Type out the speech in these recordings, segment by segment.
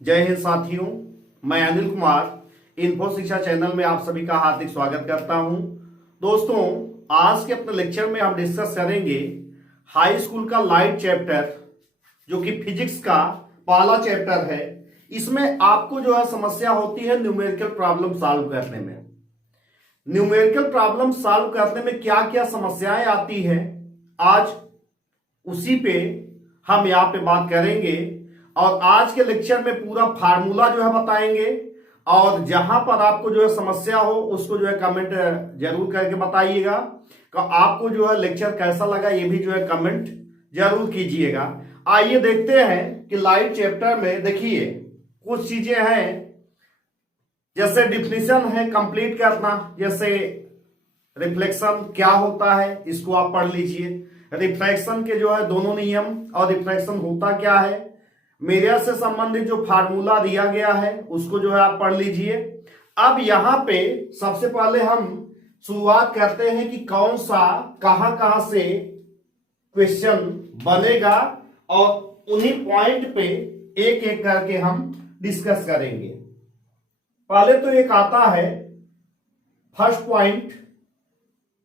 जय हिंद साथियों, मैं अनिल कुमार इन्फो शिक्षा चैनल में आप सभी का हार्दिक स्वागत करता हूं। दोस्तों, आज के अपने लेक्चर में हम डिस्कस करेंगे हाई स्कूल का लाइट चैप्टर, जो कि फिजिक्स का पहला चैप्टर है। इसमें आपको जो है समस्या होती है न्यूमेरिकल प्रॉब्लम सॉल्व करने में। न्यूमेरिकल प्रॉब्लम सॉल्व करने में क्या क्या समस्याएं आती है, आज उसी पे हम यहाँ पे बात करेंगे। और आज के लेक्चर में पूरा फार्मूला जो है बताएंगे, और जहां पर आपको जो है समस्या हो उसको जो है कमेंट जरूर करके बताइएगा कि आपको जो है लेक्चर कैसा लगा, ये भी जो है कमेंट जरूर कीजिएगा। आइए देखते हैं कि लाइट चैप्टर में देखिए कुछ चीजें हैं, जैसे डिफिनीशन है कंप्लीट करना, जैसे रिफ्लेक्शन क्या होता है इसको आप पढ़ लीजिए। रिफ्रैक्शन के जो है दोनों नियम और रिफ्रैक्शन होता क्या है, मिरर से संबंधित जो फार्मूला दिया गया है उसको जो है आप पढ़ लीजिए। अब यहां पे सबसे पहले हम शुरुआत करते हैं कि कौन सा कहां से क्वेश्चन बनेगा, और उन्हीं पॉइंट पे एक एक करके हम डिस्कस करेंगे। पहले तो एक आता है फर्स्ट पॉइंट,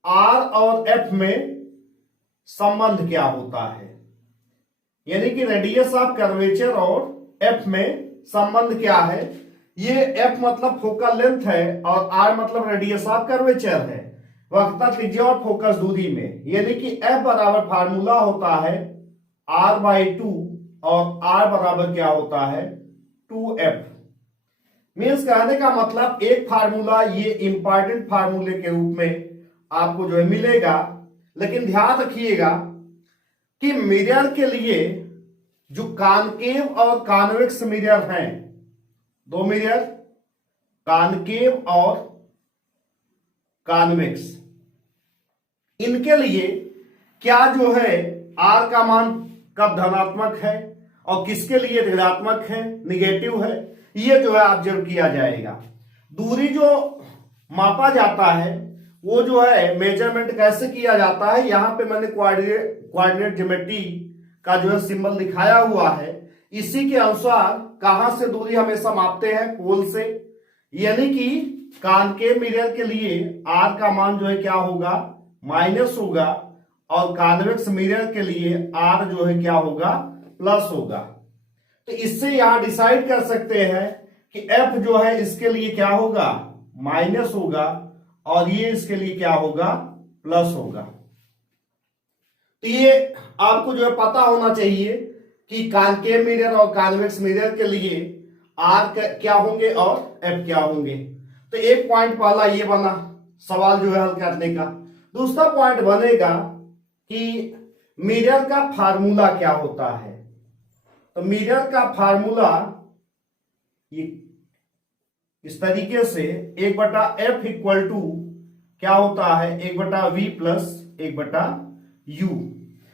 आर और एफ में संबंध क्या होता है, यानी कि रेडियस ऑफ कर्वेचर और एफ में संबंध क्या है। ये एफ मतलब फोकल लेंथ है और आर मतलब रेडियस ऑफ कर्वेचर है, वक्रता त्रिज्या और फोकस दूरी में। यानी कि एफ बराबर फार्मूला होता है r/2 और आर बराबर क्या होता है 2f। मीन्स कहने का मतलब एक फार्मूला ये इंपॉर्टेंट फार्मूले के रूप में आपको जो है मिलेगा। लेकिन ध्यान रखिएगा कि मिरर के लिए जो कॉनकेव और कॉन्वेक्स मिरर हैं, दो मिरर कॉनकेव और कॉन्वेक्स, इनके लिए क्या जो है आर का मान कब धनात्मक है और किसके लिए ऋणात्मक है, निगेटिव है, ये जो है ऑब्जर्व किया जाएगा। दूरी जो मापा जाता है वो जो है मेजरमेंट कैसे किया जाता है, यहां पे मैंने कोऑर्डिनेट ज्योमेट्री का जो है सिंबल दिखाया हुआ है। इसी के अनुसार कहां से दूरी हमेशा मापते हैं, पोल से। यानी कि कॉनकेव मिरर के लिए आर का मान जो है क्या होगा माइनस होगा, और कॉन्वेक्स मिरर के लिए आर जो है क्या होगा प्लस होगा। तो इससे यहां डिसाइड कर सकते हैं कि एफ जो है इसके लिए क्या होगा माइनस होगा, और ये इसके लिए क्या होगा प्लस होगा। तो ये आपको जो है पता होना चाहिए कि कॉनकेव मिरर और कॉन्वेक्स मिरर के लिए आर क्या होंगे और एफ क्या होंगे। तो एक पॉइंट पहला ये बना सवाल जो है हल करने का। दूसरा पॉइंट बनेगा कि मिरर का फार्मूला क्या होता है। तो मिरर का फार्मूला ये इस तरीके से 1/f इक्वल टू क्या होता है 1/v प्लस 1/u।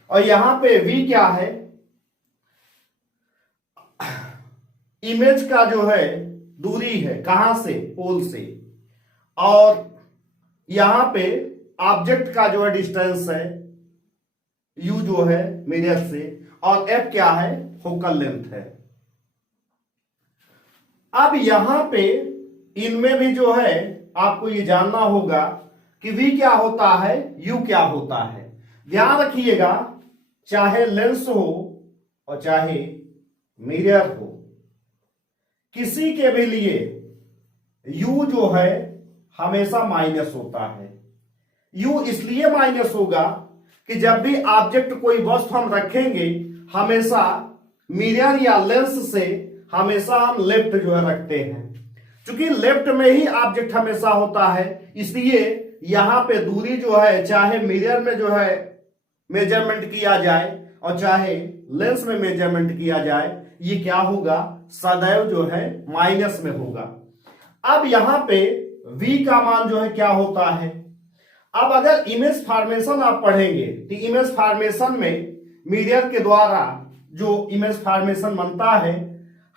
और यहां पे v क्या है, इमेज का जो है दूरी है कहां से, पोल से, और यहां पे ऑब्जेक्ट का जो है डिस्टेंस है u जो है मिरर से, और f क्या है फोकल लेंथ है। अब यहां पे इनमें भी जो है आपको ये जानना होगा कि v क्या होता है u क्या होता है। ध्यान रखिएगा, चाहे लेंस हो और चाहे मिरर हो, किसी के भी लिए u जो है हमेशा माइनस होता है। u इसलिए माइनस होगा कि जब भी ऑब्जेक्ट कोई वस्तु हम रखेंगे हमेशा मिरर या लेंस से हमेशा हम लेफ्ट जो है रखते हैं। क्योंकि लेफ्ट में ही ऑब्जेक्ट हमेशा होता है, इसलिए यहां पे दूरी जो है चाहे मिरर में जो है मेजरमेंट किया जाए और चाहे लेंस में मेजरमेंट किया जाए, ये क्या होगा सदैव जो है माइनस में होगा। अब यहां पे v का मान जो है क्या होता है। अब अगर इमेज फॉर्मेशन आप पढ़ेंगे तो इमेज फॉर्मेशन में मिरर के द्वारा जो इमेज फॉर्मेशन बनता है,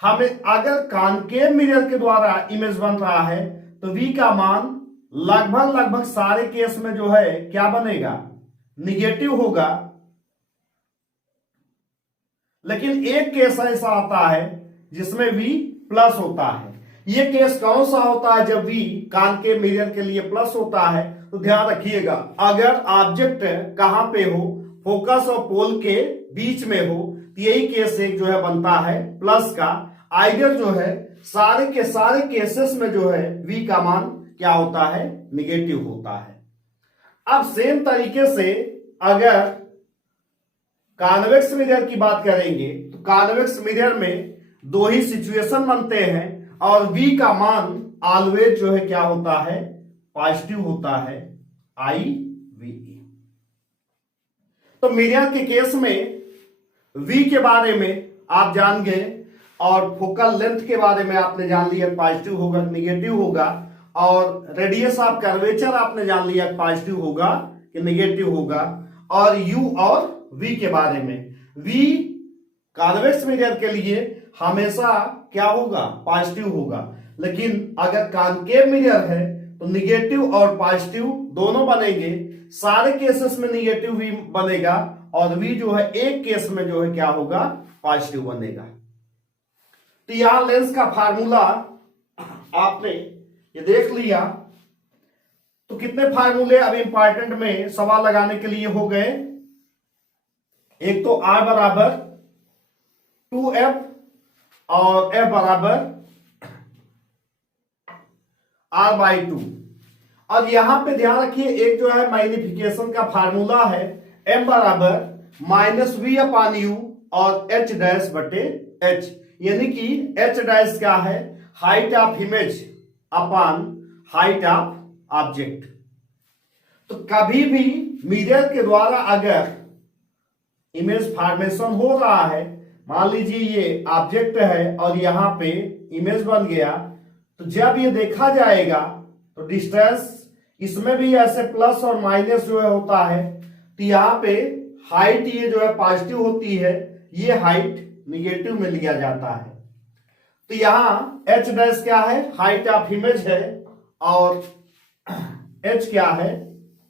हमें अगर कॉनकेव मिरर के द्वारा इमेज बन रहा है तो v का मान लगभग सारे केस में जो है क्या बनेगा निगेटिव होगा। लेकिन एक केस ऐसा आता है जिसमें v प्लस होता है। ये केस कौन सा होता है? जब V कॉनकेव मिरर के लिए प्लस होता है। तो ध्यान रखिएगा, अगर ऑब्जेक्ट कहां पे हो, फोकस और पोल के बीच में हो, तो यही केस एक जो है बनता है प्लस का। आइडर जो है सारे के सारे केसेस में जो है V का मान क्या होता है? निगेटिव होता है। अब सेम तरीके से अगर कॉन्वेक्स मिरर की बात करेंगे तो कॉन्वेक्स मिरर में दो ही सिचुएशन बनते हैं और V का मान ऑलवेज जो है क्या होता है? पॉजिटिव होता है, IVE। तो मिरर के केस में V के बारे में आप जान गए और फोकल लेंथ के बारे में आपने जान लिया पॉजिटिव होगा कि निगेटिव होगा, और रेडियस ऑफ कर्वेचर आपने जान लिया पॉजिटिव होगा कि निगेटिव होगा, और U और V के बारे में V कॉन्वेक्स मिरर के लिए हमेशा क्या होगा? पॉजिटिव होगा। लेकिन अगर कॉनकेव मिरर है तो निगेटिव और पॉजिटिव दोनों बनेंगे। सारे केसेस में निगेटिव V बनेगा और V जो है एक केस में जो है क्या होगा? पॉजिटिव बनेगा। तो यहां लेंस का फार्मूला आपने ये देख लिया। तो कितने फार्मूले अब इंपॉर्टेंट में सवाल लगाने के लिए हो गए? एक तो R बराबर 2F और F बराबर R/2। और यहां पे ध्यान रखिए, एक जो है मैग्निफिकेशन का फार्मूला है M बराबर -V/U और H'/H, यानी कि H' क्या है? Height of image upon height of object. तो कभी भी मिरर के द्वारा अगर इमेज फॉर्मेशन हो रहा है, मान लीजिए ये ऑब्जेक्ट है और यहां पे इमेज बन गया, तो जब ये देखा जाएगा तो डिस्टेंस इसमें भी ऐसे प्लस और माइनस जो है होता है। तो यहाँ पे हाइट ये जो है पॉजिटिव होती है, ये हाइट निगेटिव में लिया जाता है। तो यहाँ H' क्या है? हाइट ऑफ इमेज है, और H क्या है?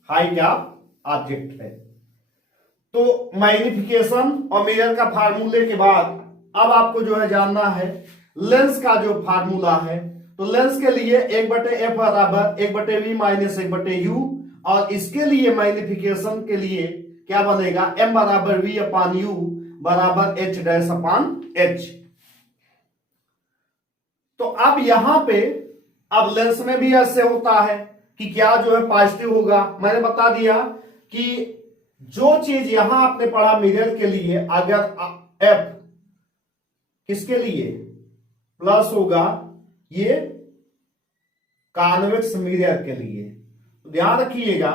हाइट ऑफ ऑब्जेक्ट है। तो मैग्निफिकेशन और मिरर का फार्मूले के बाद अब आपको जो है जानना है लेंस का जो फार्मूला है। तो लेंस के लिए 1/f बराबर 1/v माइनस 1/u, और इसके लिए मैग्निफिकेशन के लिए क्या बनेगा? m बराबर v/u बराबर H'/H। तो अब यहां पे अब लेंस में भी ऐसे होता है कि क्या जो है पॉजिटिव होगा। मैंने बता दिया कि जो चीज यहां आपने पढ़ा मिरर के लिए, अगर F किसके लिए प्लस होगा, ये कॉन्वेक्स मिरर के लिए। तो ध्यान रखिएगा,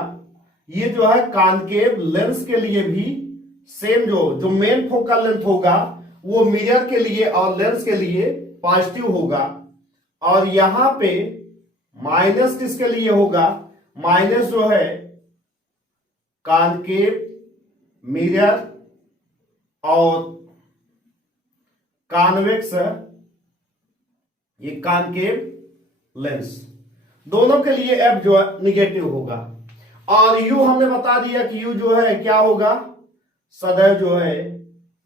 ये जो है कॉनकेव लेंस के लिए भी सेम जो मेन फोकल लेंथ होगा वो मिरर के लिए और लेंस के लिए पॉजिटिव होगा। और यहां पे माइनस किसके लिए होगा? माइनस जो है कॉनकेव मिरर और कॉन्वेक्स ये कॉनकेव लेंस, दोनों के लिए F जो है निगेटिव होगा। और U हमने बता दिया कि U जो है क्या होगा? सदैव जो है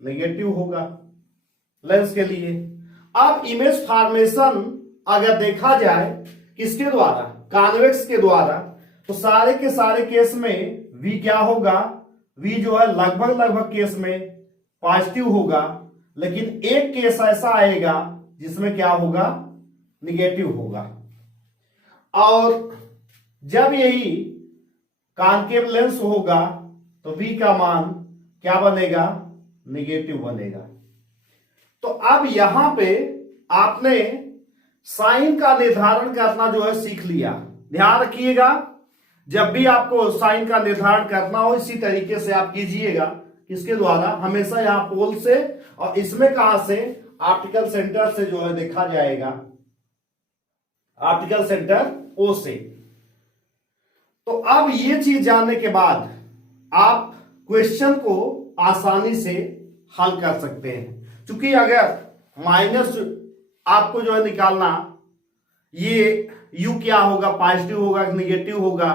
निगेटिव होगा लेंस के लिए। अब इमेज फॉर्मेशन अगर देखा जाए किसके द्वारा? कॉन्वेक्स के द्वारा, तो सारे के सारे केस में V क्या होगा? V जो है लगभग केस में पॉजिटिव होगा, लेकिन एक केस ऐसा आएगा जिसमें क्या होगा? निगेटिव होगा। और जब यही कॉनकेव लेंस होगा तो V का मान क्या बनेगा? निगेटिव बनेगा। तो अब यहां पे आपने साइन का निर्धारण करना जो है सीख लिया। ध्यान रखिएगा, जब भी आपको साइन का निर्धारण करना हो इसी तरीके से आप कीजिएगा। किसके द्वारा? हमेशा यहां पोल से, और इसमें कहां से? ऑप्टिकल सेंटर से जो है देखा जाएगा, ऑप्टिकल सेंटर O से। तो अब ये चीज जानने के बाद आप क्वेश्चन को आसानी से हल कर सकते हैं। क्योंकि अगर माइनस आपको जो है निकालना, ये U क्या होगा? पॉजिटिव होगा कि निगेटिव होगा?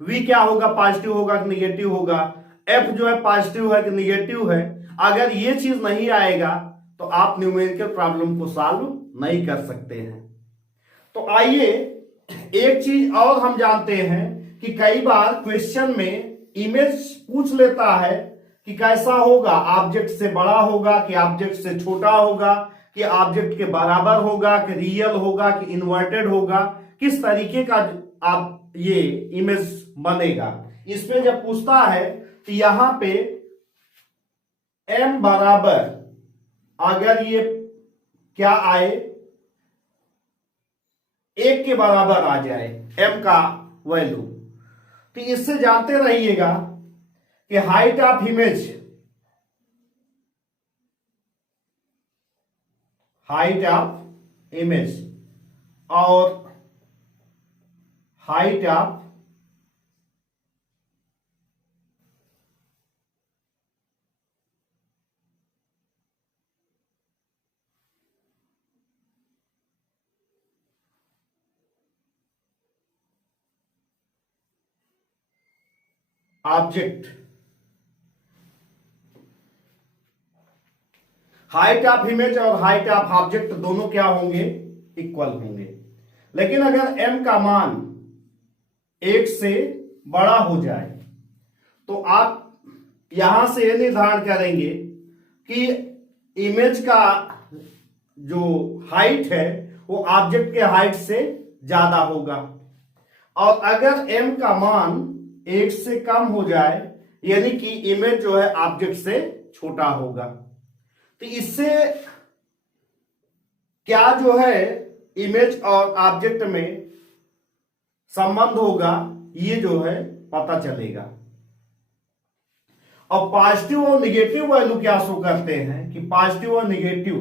V क्या होगा? पॉजिटिव होगा कि निगेटिव होगा? F जो है पॉजिटिव है कि निगेटिव है? अगर ये चीज नहीं आएगा तो आप न्यूमेरिकल प्रॉब्लम को सॉल्व नहीं कर सकते हैं। तो आइए एक चीज और हम जानते हैं कि कई बार क्वेश्चन में इमेज पूछ लेता है कि कैसा होगा, ऑब्जेक्ट से बड़ा होगा कि ऑब्जेक्ट से छोटा होगा कि ऑब्जेक्ट के बराबर होगा कि रियल होगा कि इन्वर्टेड होगा, किस तरीके का आप ये इमेज बनेगा। इसमें जब पूछता है तो यहां पे m बराबर अगर ये क्या आए, 1 के बराबर आ जाए m का वैल्यू, तो इससे जानते रहिएगा कि height of image, height of image और height of object, height of image और हाइट ऑफ ऑब्जेक्ट दोनों क्या होंगे, इक्वल होंगे। लेकिन अगर m का मान 1 से बड़ा हो जाए तो आप यहां से यह निर्धारण करेंगे कि इमेज का जो हाइट है वो ऑब्जेक्ट के हाइट से ज्यादा होगा, और अगर m का मान 1 से कम हो जाए यानी कि इमेज जो है ऑब्जेक्ट से छोटा होगा। तो इससे क्या जो है इमेज और ऑब्जेक्ट में संबंध होगा, ये जो है पता चलेगा। और पॉजिटिव और निगेटिव वैल्यू क्या शो करते हैं कि पॉजिटिव और निगेटिव,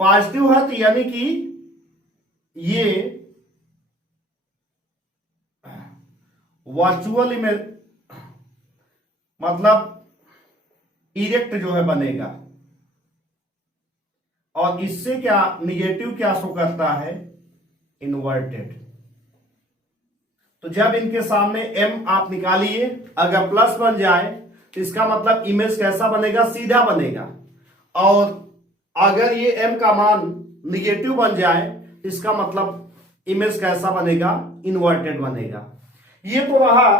पॉजिटिव है तो यानी कि ये वर्चुअल इमेज मतलब इरेक्ट जो है बनेगा, और इससे क्या निगेटिव क्या शो करता है, इन्वर्टेड। तो जब इनके सामने m आप निकालिए, अगर प्लस बन जाए तो इसका मतलब इमेज कैसा बनेगा, सीधा बनेगा, और अगर ये m का मान निगेटिव बन जाए तो इसका मतलब इमेज कैसा बनेगा, इन्वर्टेड बनेगा। ये तो रहा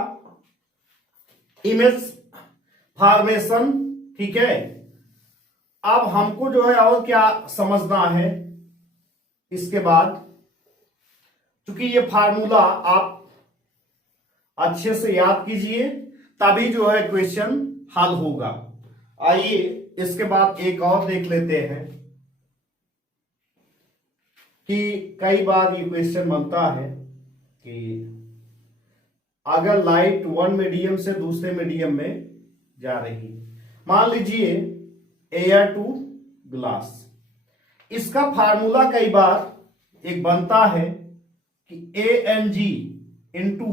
इमेज फॉर्मेशन, ठीक है। अब हमको जो है और क्या समझना है इसके बाद, क्योंकि ये फार्मूला आप अच्छे से याद कीजिए तभी जो है क्वेश्चन हल होगा। आइए इसके बाद एक और देख लेते हैं कि कई बार ये क्वेश्चन बनता है कि अगर लाइट वन मीडियम से दूसरे मीडियम में जा रही, मान लीजिए एयर टू ग्लास, इसका फार्मूला कई बार एक बनता है कि ANG इंटू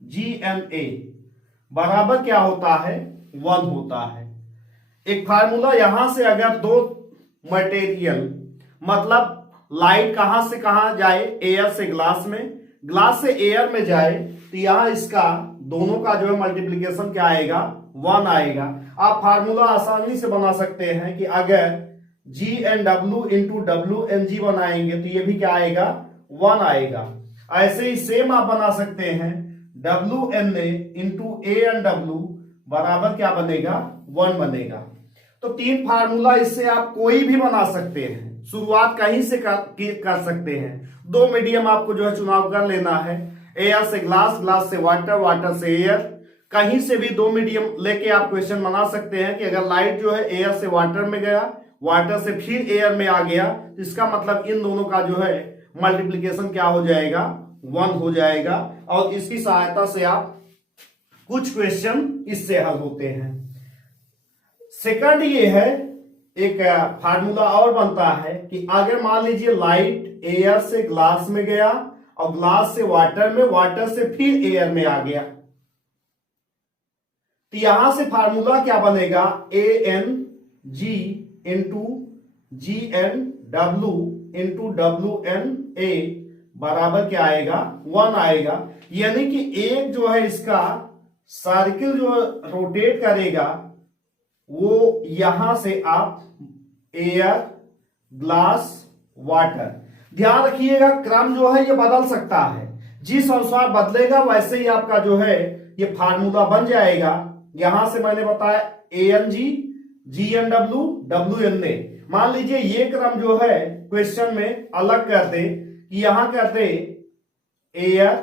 GMA बराबर क्या होता है, 1 होता है। एक फार्मूला यहां से अगर दो मटेरियल मतलब लाइट कहां से कहां जाए, एयर से ग्लास में, ग्लास से एयर में जाए, तो यहां इसका दोनों का जो है मल्टीप्लीकेशन क्या आएगा, 1 आएगा। आप फार्मूला आसानी से बना सकते हैं कि अगर GNW इंटू WNG बनाएंगे तो ये भी क्या आएगा, 1 आएगा। ऐसे ही सेम आप बना सकते हैं WNA इंटू ANW बराबर क्या बनेगा, 1 बनेगा। तो 3 फार्मूला इससे आप कोई भी बना सकते हैं, शुरुआत कहीं से कर सकते हैं। 2 मीडियम आपको जो है चुनाव कर लेना है, एयर से ग्लास, ग्लास से वाटर, वाटर से एयर, कहीं से भी 2 मीडियम लेके आप क्वेश्चन बना सकते हैं कि अगर लाइट जो है एयर से वाटर में गया, वाटर से फिर एयर में आ गया, तो इसका मतलब इन दोनों का जो है मल्टीप्लीकेशन क्या हो जाएगा, 1 हो जाएगा। और इसकी सहायता से आप कुछ क्वेश्चन इससे हल होते हैं। सेकंड ये है, एक फार्मूला और बनता है कि अगर मान लीजिए लाइट एयर से ग्लास में गया और ग्लास से वाटर में, वाटर से फिर एयर में आ गया, तो यहां से फार्मूला क्या बनेगा, ANG into GNW into WNA बराबर क्या आएगा, 1 आएगा। यानी कि एक जो है इसका सर्किल जो रोटेट करेगा वो यहां से आप एयर, ग्लास, वाटर। ध्यान रखिएगा क्रम जो है ये बदल सकता है, जिस अनुसार बदलेगा वैसे ही आपका जो है ये फार्मूला बन जाएगा। यहां से मैंने बताया ANG, GNW, WNA। मान लीजिए ये क्रम जो है क्वेश्चन में अलग करते कि यहां कहते एयर,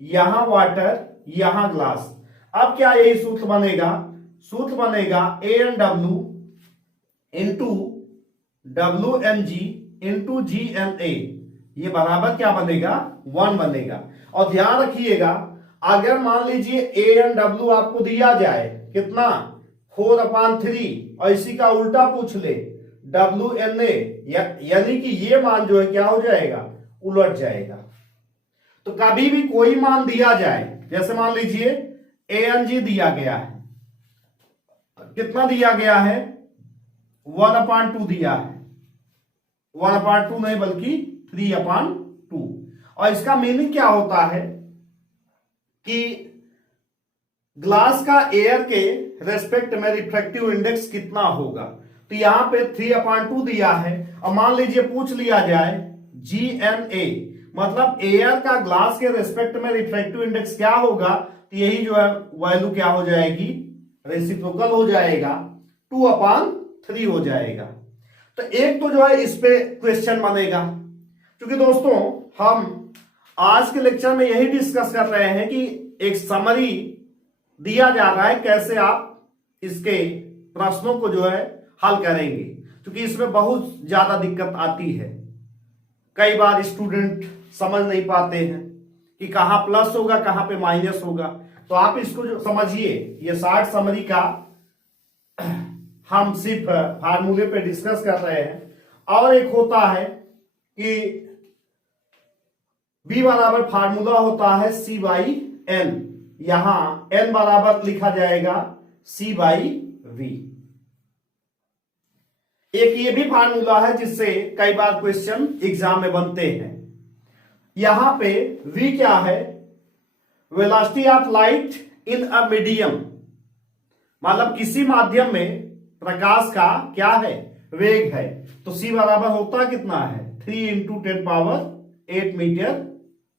यहां वाटर, यहां ग्लास। अब क्या यही सूत्र बनेगा? सूत्र बनेगा ANW into WNG into GNA। ये बराबर क्या बनेगा? 1 बनेगा। और ध्यान रखिएगा अगर मान लीजिए ANW आपको दिया जाए कितना 4/3 और इसी का उल्टा पूछ ले WNA, यानी कि ये मान जो है क्या हो जाएगा? उलट जाएगा। तो कभी भी कोई मान दिया जाए, जैसे मान लीजिए ANG दिया गया है, कितना दिया गया है? 1/2 दिया है, 1/2 नहीं बल्कि 3/2। और इसका मीनिंग क्या होता है कि ग्लास का एयर के रेस्पेक्ट में रिफ्रैक्टिव इंडेक्स कितना होगा। तो यहां पे 3/2 दिया है और मान लीजिए पूछ लिया जाए GNA, मतलब एयर का ग्लास के रेस्पेक्ट में रिफ्रैक्टिव इंडेक्स क्या होगा, तो यही जो है वैल्यू क्या हो जाएगी? रेसिप्रोकल हो जाएगा, 2/3 हो जाएगा। तो एक तो जो है इस पे क्वेश्चन बनेगा। क्योंकि दोस्तों हम आज के लेक्चर में यही डिस्कस कर रहे हैं कि एक समरी दिया जा रहा है कैसे आप इसके प्रश्नों को जो है हल करेंगे, क्योंकि इसमें बहुत ज्यादा दिक्कत आती है। कई बार स्टूडेंट समझ नहीं पाते हैं कि कहां प्लस होगा कहां पे माइनस होगा। तो आप इसको जो समझिए, ये शॉर्ट समरी का हम सिर्फ फार्मूले पे डिस्कस कर रहे हैं। और एक होता है कि B बराबर फार्मूला होता है C/N, यहां N बराबर लिखा जाएगा C/V। एक ये भी फार्मूला है जिससे कई बार क्वेश्चन एग्जाम में बनते हैं। यहां पे V क्या है? Velocity of light in a medium, मतलब किसी माध्यम में प्रकाश का क्या है? वेग है। तो C बराबर होता कितना है? 3 × 10⁸ मीटर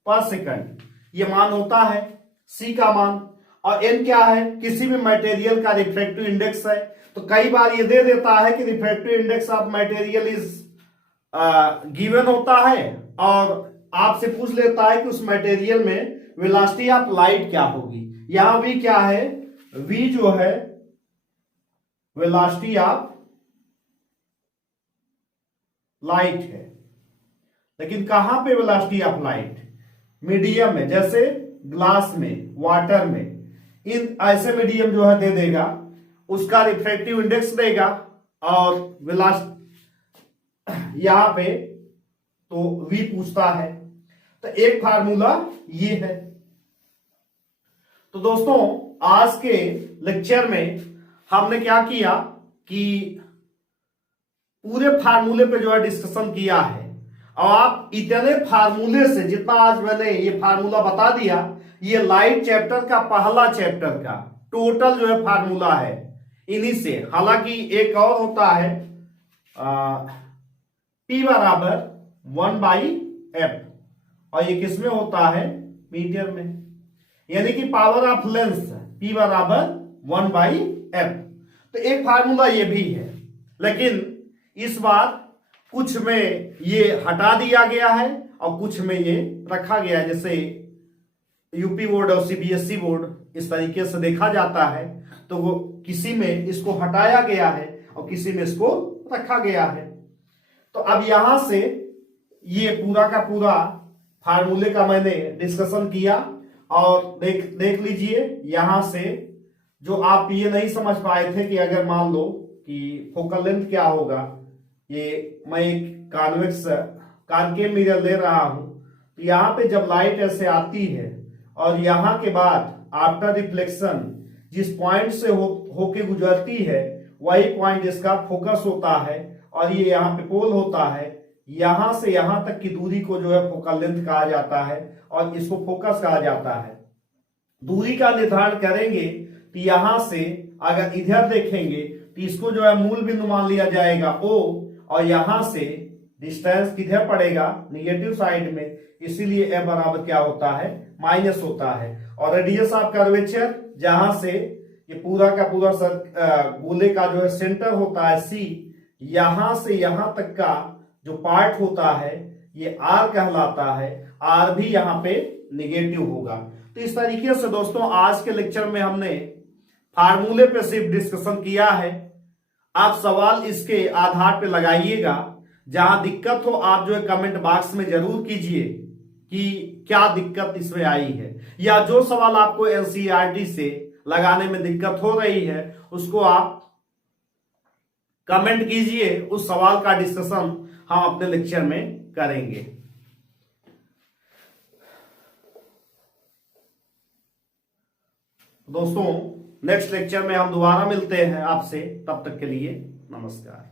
पर सेकंड। ये मान होता है C का मान। और N क्या है? किसी भी मटेरियल का रिफ्रैक्टिव इंडेक्स है। तो कई बार ये दे देता है कि refractive index of material is given होता है, और आपसे पूछ लेता है कि उस मटेरियल में वेलोसिटी ऑफ लाइट क्या होगी। यहां भी क्या है? V जो है वेलोसिटी ऑफ लाइट है। लेकिन कहां पे वेलोसिटी ऑफ लाइट? मीडियम में, जैसे ग्लास में, वाटर में, इन ऐसे मीडियम जो है दे देगा, उसका रिफ्रैक्टिव इंडेक्स देगा और वेलोसिटी यहां पे तो V पूछता है। तो एक फार्मूला ये है। तो दोस्तों आज के लेक्चर में हमने क्या किया कि पूरे फार्मूले पे जो है डिस्कशन किया है। और आप इतने फार्मूले से, जितना आज मैंने ये फार्मूला बता दिया, ये लाइट चैप्टर का पहला चैप्टर का टोटल जो है फार्मूला है इन्हीं से। हालांकि एक और होता है P बराबर 1/f, और ये किसमें होता है? मीटर में। यानी कि पावर ऑफ लेंस P बराबर 1/f। तो एक फार्मूला ये भी है, लेकिन इस बार कुछ में ये हटा दिया गया है और कुछ में ये रखा गया है। जैसे यूपी बोर्ड और CBSE बोर्ड इस तरीके से देखा जाता है, तो वो किसी में इसको हटाया गया है और किसी में इसको रखा गया है। तो अब यहां से ये पूरा का पूरा फार्मूले का मैंने डिस्कशन किया। और देख लीजिए यहां से जो आप ये नहीं समझ पाए थे कि अगर मान लो कि फोकल लेंथ क्या होगा, ये मैं एक कॉनकेव मिरर ले रहा हूं, तो यहाँ पे जब लाइट ऐसे आती है और यहाँ के बाद आफ्टर रिफ्लेक्शन जिस पॉइंट से होके गुजरती है वही पॉइंट इसका फोकस होता है, और ये यहाँ पे पोल होता है। यहां से यहां तक की दूरी को जो है फोकल लेंथ कहा जाता है और इसको फोकस कहा जाता है। दूरी का निर्धारण करेंगे तो यहां से अगर इधर देखेंगे तो इसको जो है मूल बिंदु मान लिया जाएगा O, और यहां से डिस्टेंस किधर पड़ेगा, निगेटिव साइड में, इसीलिए ए बराबर क्या होता है, माइनस होता है। और रेडियस ऑफ कर्वेचर, जहां से ये पूरा का पूरा गोले का जो है सेंटर होता है सी, यहां से यहां तक का जो पार्ट होता है ये आर कहलाता है। आर भी यहां पे निगेटिव होगा। तो इस तरीके से दोस्तों आज के लेक्चर में हमने फार्मूले पे सिर्फ डिस्कशन किया है। आप सवाल इसके आधार पे लगाइएगा, जहां दिक्कत हो आप जो है कमेंट बॉक्स में जरूर कीजिए कि क्या दिक्कत इसमें आई है, या जो सवाल आपको एनसीईआरटी से लगाने में दिक्कत हो रही है उसको आप कमेंट कीजिए। उस सवाल का डिस्कशन हम अपने लेक्चर में करेंगे। दोस्तों नेक्स्ट लेक्चर में हम दोबारा मिलते हैं आपसे, तब तक के लिए नमस्कार।